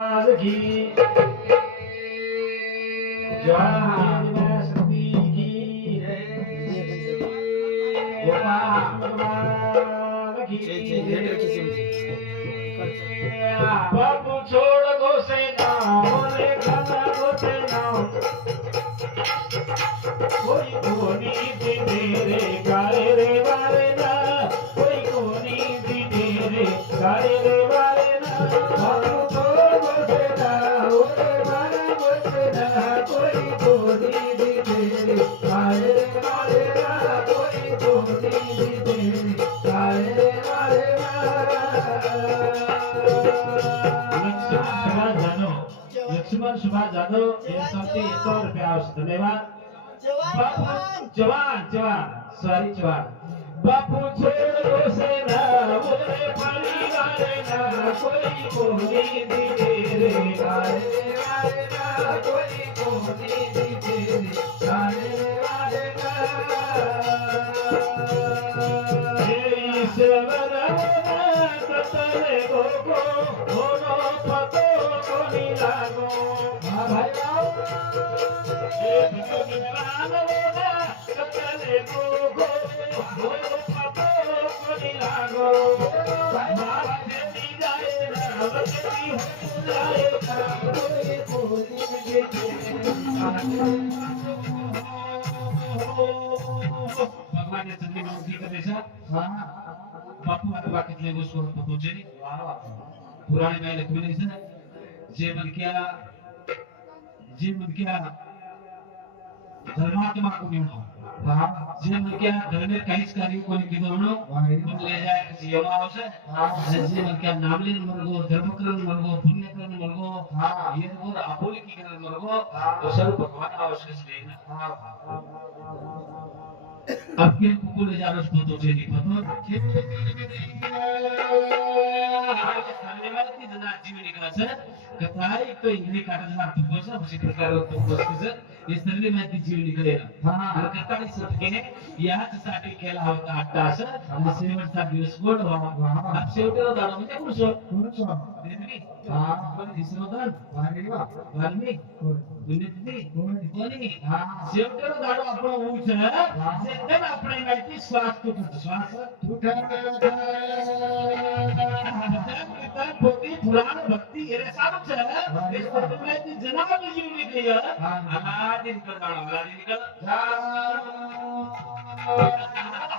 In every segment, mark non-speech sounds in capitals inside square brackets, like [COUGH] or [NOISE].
सती गोपाल बाबू छोड़ खाना कोई कोनी दी तेरे गारे रे वारे ना। कोई कोनी दी तेरे गारे रे। सुभाष जाधव यांच्यावरती सौ रुपया धन्यवाद। बापू जवान। जवान सॉरी जवान। बापू छोड़ो से सेना बोले पानी वाले ना कोई दीजे रे गारे ना कोई दीजे બાપુ આ બાકી એટલે સ્વરૂપ પહોંચે પુરાણી માં લખેલી છે જે મનક્યા જે મનક્યા ધર્માત્મા કોનીનો હા જે મક્યા ધર્મે કઈ જ કાર્ય કોને કીધું એટલે જાય કે જીવમાં આવશે હા જે મક્યા નામલીન મરગો ધર્મકરણ મરગો પુણ્યકરણ મરગો હા એ મોર અપોલિકી કરણ મરગો તો સર્વ ભગવાન આવશે છે હા আজকে কুকুরে যারা শুধু জেনে কথা कथाई तो हिंदी काटन ना तुम बस उसी प्रकार तुम बस कुछ इस तरह में मैं जीव निकलेगा हाँ कथा नहीं सब के यहाँ से साथी खेला होता हट्टा से हम से वर्षा दिवस बोल वहाँ अब से उठे तो दानों में क्या कुछ हो। कुछ हो पण दिसरोदन वाल्मी पुण्यतिथी कोणी शेवटेला दाडो આપણો હું છે જે તેમ આપણે માહિતી શ્વાસ તૂટતો શ્વાસ પોતી પુરાણ ભક્તિ એને સારું છે એ માહિતી જનાવર જીવ નીકળી અલાદી નીકળ દાડો અલાદી નીકળ આનો અલાદી જીવ નીકળે સારું નામે કરે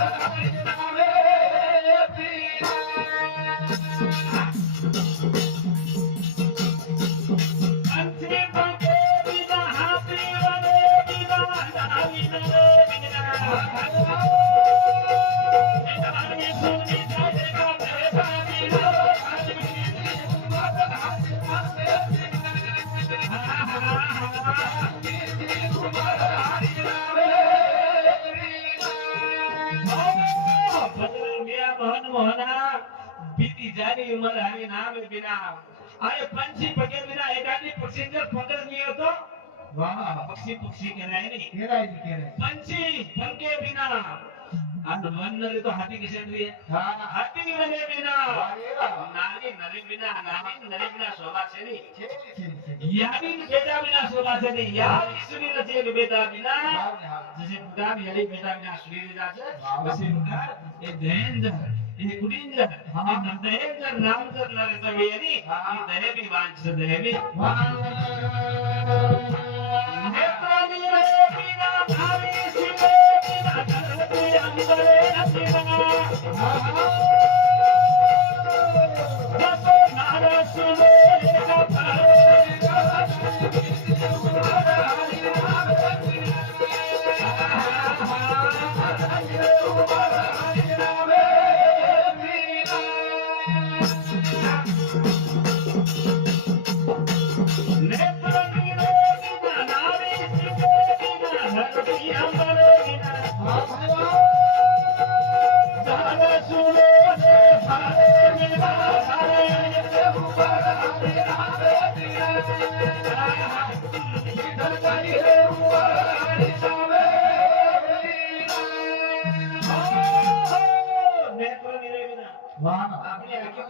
Thank [LAUGHS] you. વાહ અરે પંછી પગેર વિના એકાદી પક્ષીંજર પગરની હતો. વાહ પક્ષી પક્ષી કહેવાય નહીં કહેવાય નહીં કહેવાય. પંછી પંખે વિના. આ તો મન તો હાથી કિસે જોઈએ હા. હાથી મને વિના. નાની નરી વિના નાની નરી વિના શોભા છે નહીં યાદી બેટા વિના શોભા છે નહીં યાદ સુની નથી બેટા વિના. જસે પુટા યાદી બેટા વિના સુની રાજા છે. વસી મુકાર એ ધેન્દ્ર वैसे प्रकार ये दहेंद्र ये कुड़ींद्र हाँ। ये नंदहेंद्र नामकर नरसवेरी हाँ। ये दहेबी वांछ दहेबी વાહ. नेत्र नीरे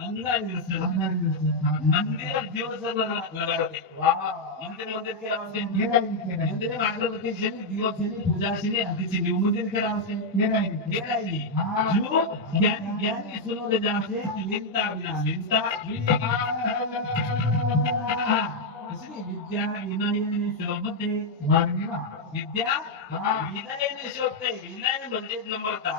મંદિર કરાવશે કેરાઈ. કેળાઈ. હા. જો જ્ઞાની જ્ઞાની સુનો લઈ જાશે, લીનતા વિના લીનતા అసలు విద్యా వినయన శోభతే విద్యా వినయన శోభతే వినయన म्हणजे नम्रता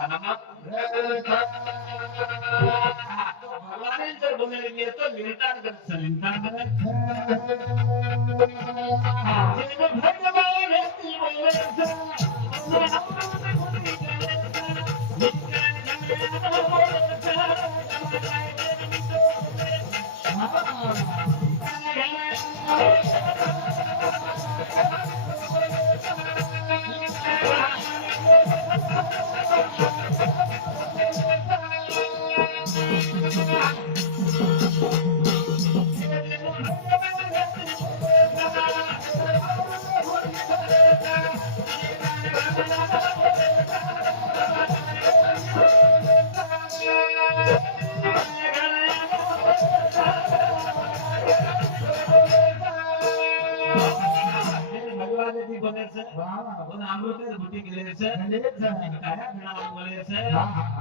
भगवान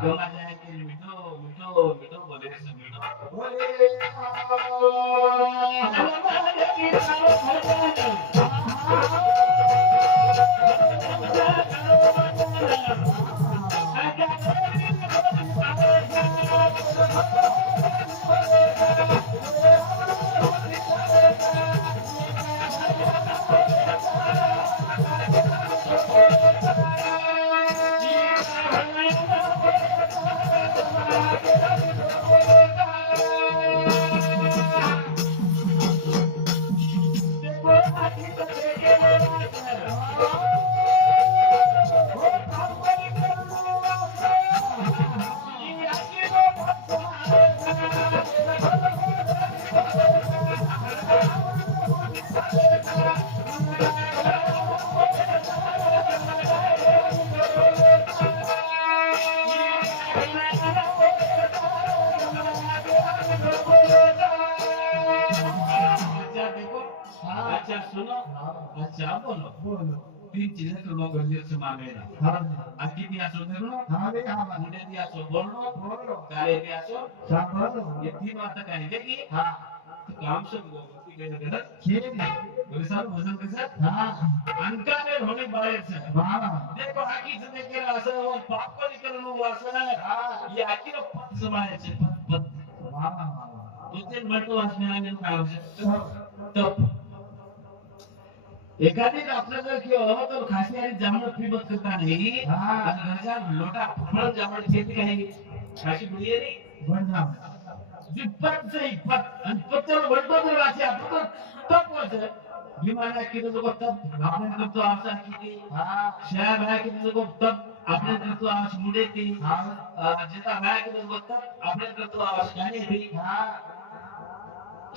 Yo me alegré, yo, yo, yo, yo, yo, yo, yo, yo, yo, अच्छा बोलो बोलो तीन चीज़ें करो गंभीर से मानेगा हाँ अक्की दिया सो देखो हाँ भी हाँ मुंडे दिया सो बोलो बोलो काले दिया सो सब बोलो ये तीन बातें कहेंगे कि हाँ तो काम से के गलत ठीक बोले साहब वज़न के साथ हाँ अनका ने होने बड़े से वाह देखो आकी से देख के असर वो पाप को निकलने वो असर है हाँ ये आकी नो पत समाये छे पत पत वाह वाह तो तीन मटो आसमान में काम से सब एखादी डॉक्टर जर किंवा तो खासी आणि जांभळ पिबत करता नाही. लोटा फळ जांभळ खेती काही खाशी से आणि पत्तर तर वाची आपण तर तप वाच विमाना किती लोक तप. आपण करतो आमचा किती? हाँ. शहर आहे किती लोक तप. आपण करतो आस मुडे ती हाँ. जिता आहे किती लोक तप. आपण करतो गाणी ती हाँ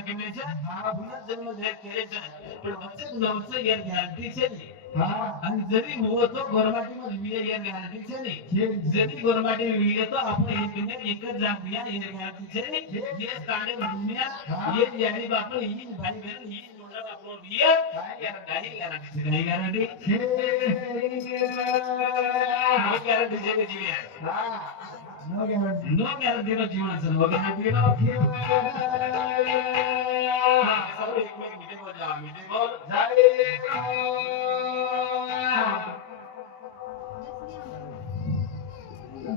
લગીને છે હા ભૂલ જન્મ દે કરે છે પણ વચ્ચે નમસે યાર ગેરંટી છે ને હા અને જરી હું તો ગોરમાટીમાં રીવીએ યાર ગેરંટી છે ને જરી ગોરમાટી રીવીએ તો આપણે હિન્દુને એક જ રાખીએ યાર ગેરંટી છે ને જે કાને મહિના એ યારી બાપો ઈ ભાઈ બહેન ઈ મોટા બાપો રીએ યાર ગાઈ ગેરંટી છે ગાઈ ગેરંટી છે ગાઈ ગેરંટી છે ને જીવે હા सब एक में मीटिंग हो जाओ मीटिंग बोल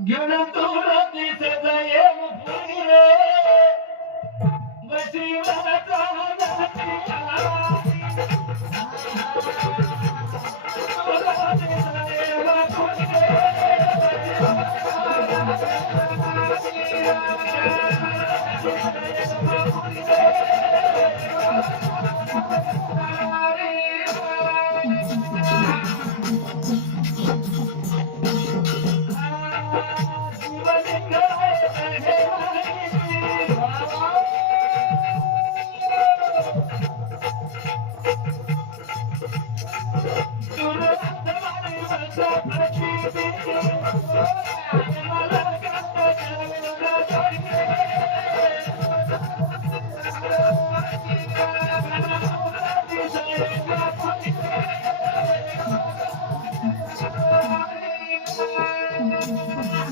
घेऊन तुला दिसत ये मुफी रे बशीवाचा ठीक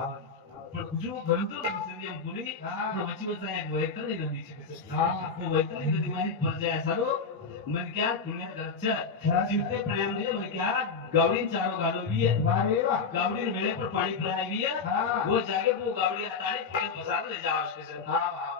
પણ જો ગંદુ સંયમ ગુરી આ વચી બચાય વૈતરણી નદી છે હા તો વૈતરણી નદી માં પરજાય સારો મન ક્યાં પુણ્ય રક્ષ જીવતે પ્રેમ ને મન ક્યાં ગાવડી ચારો ગાલો વી વારે વાહ ગાવડી મેળે પર પાણી પરાવી વો જાગે વો ગાવડી તારી પુણ્ય બસાર લે જાવ છે હા વાહ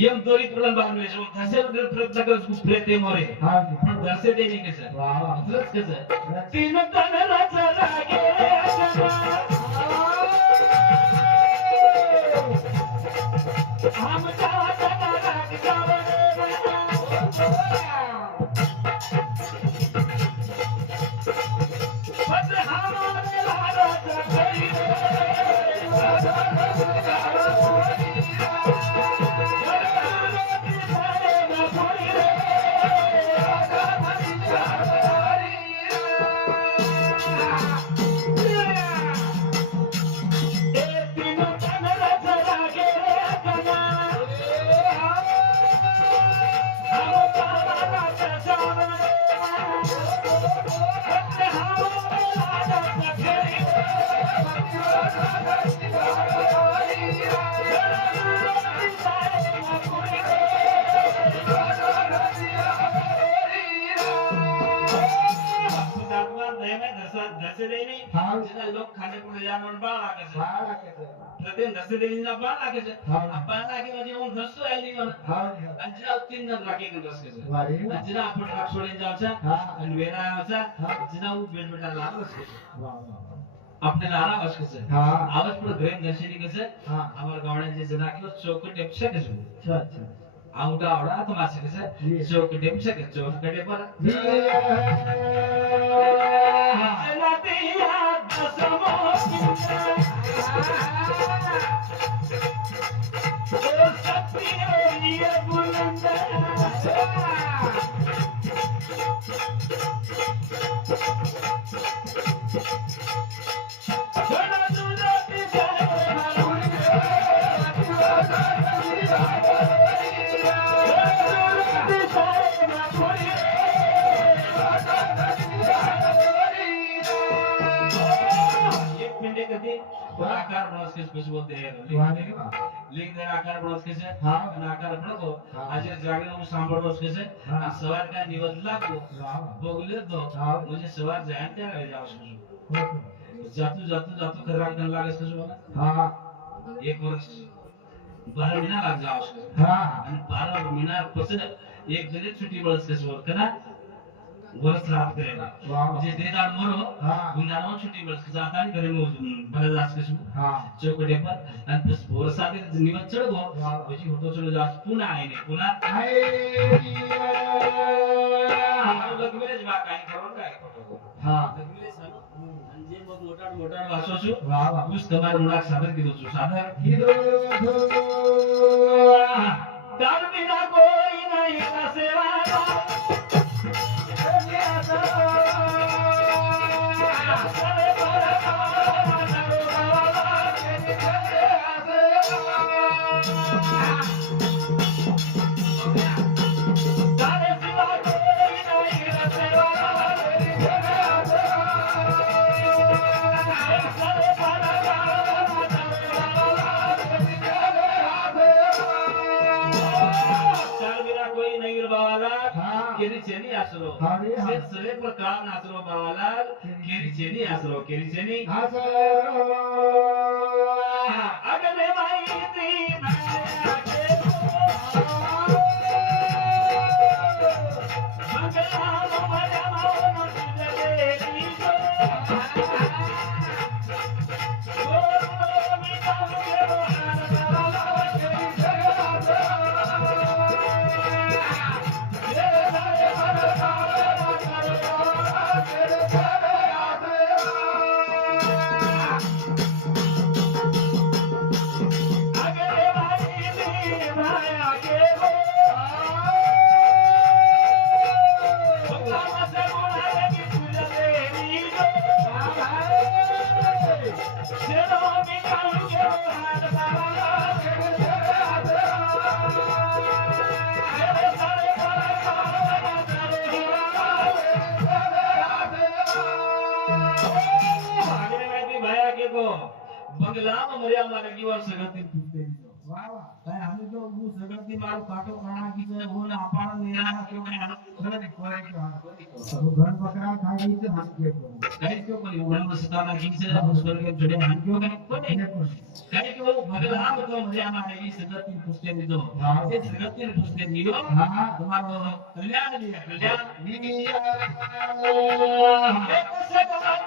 ఏం తోలి పిల్లలు బాగా వేసాం దశల ప్రత్యేక ప్రతి మోరే దశ దేనికి సార్ దశ సార్ తిన తన రాజ రాగే ಲೋಕನೆ ಕುಳಿಯಾನೋನ್ ಬಾಳಾಕಸ ಬಾಳಾಕಸ ಪ್ರತಿ ದಸದಿಂದ ಬಾಳಾಕಸ ಆ ಬಾಳಾಕಿ ಒಂದು ದಸು ಅಲ್ಲಿ ಅಂಜಾ ತಿನ್ನ ರಾಕೆ ದಸಕಸ ಅಂಜಾ ಅಪ್ಪಟ ರಾಕ್ಷೋಡಿನ ಜಾಲ್ಸ ಅನ್ ವೇರಾ ಆಸ ಅಂಜಾ ಉ ಬೇಡ ಬೇಡ ಲಾವಸ आपल्याला आला आवश्यक आहे आवाज पण घरी नशेली कसं आम्हाला गावड्यांचे जनाकी चौकट अपेक्षा कसं अच्छा अच्छा aunque ahora tú más que se yo que te puse que yo que te you. આકાર બણસ કે પછી બોલતે वाह रे वाह લીક દે આકાર બણસ કે છે હા. અને આકાર બણકો હા. આજે જાગીને હું સાંભળવો છે છે હા. આ સવાર કા દિવસ લાગો वाह ભોગલે તો હા. મુજે સવાર જાય ને ત્યારે જાવ છું वाह જાતું જાતું જાતું ખરાબ કન લાગે છે શું हाँ એક વર્ષ બાર મહિના લાગ જાવ છે हाँ અને બાર મહિના પછી એક જણે છૂટી મળે છે શું કના वर्ष रात करेगा मुझे देदार मरो गुंडार में छुट्टी वर्ष जाता नहीं करे मैं भले लास्ट के सुबह हाँ. चौकड़े पर और बस वर्ष आते निवत चढ़ गो. मुझे होटो चलो जा पुना आए ने पुना आए हम लोग मेरे जवाब का ही करों का ही. हाँ मोटार मोटार वासो छु वाह वाह कुछ तुम्हारे मुलाक साधन की दो छु साधन की दो तार बिना कोई नहीं ना सेवा Ah! केरीचेनी आसलो सगळे प्रकार नाचलो बावाला केरीचेनी आसलो केरीचेनी आसलो काय आम्ही तो मु सगळं ते माल काटो करणा की जे बोल आपण नेला तो मला घर कोरायचा तो घर पकरा खाई ते हात के काय क्यों कोणी उडा मस्ताना की से हस्बर के जडे हान क्यों काय कोणी काय? की वो भगला तो। म्हणजे आम्हाला ही सगळं पुस्तके दिलो ते सगळं पुस्तके दिलो तुम्हाला कल्याण दिया कल्याण। दिया एक सगळं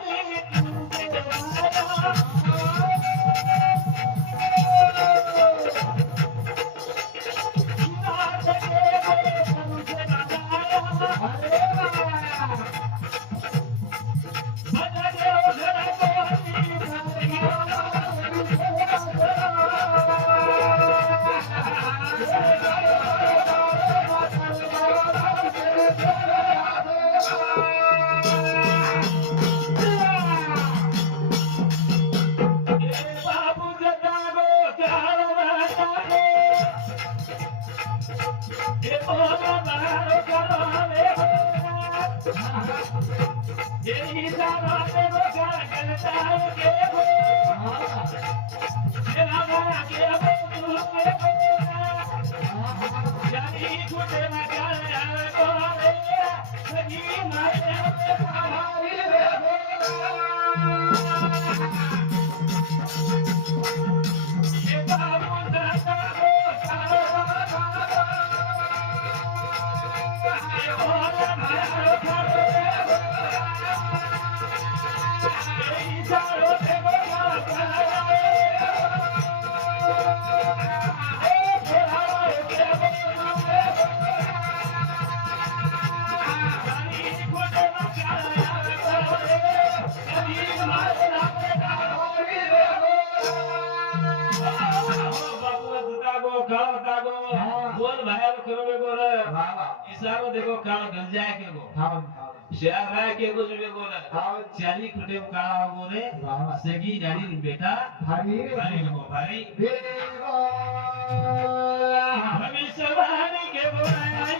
देखो काल तागो बोल भायल करो में बोल इशारो देखो काल गल जाए के गो शेर राय के गो जो बोल चाली खुटे में काल बोले सगी जानी बेटा। भारी। भारी को भारी। हमेशा भारी के बोल आई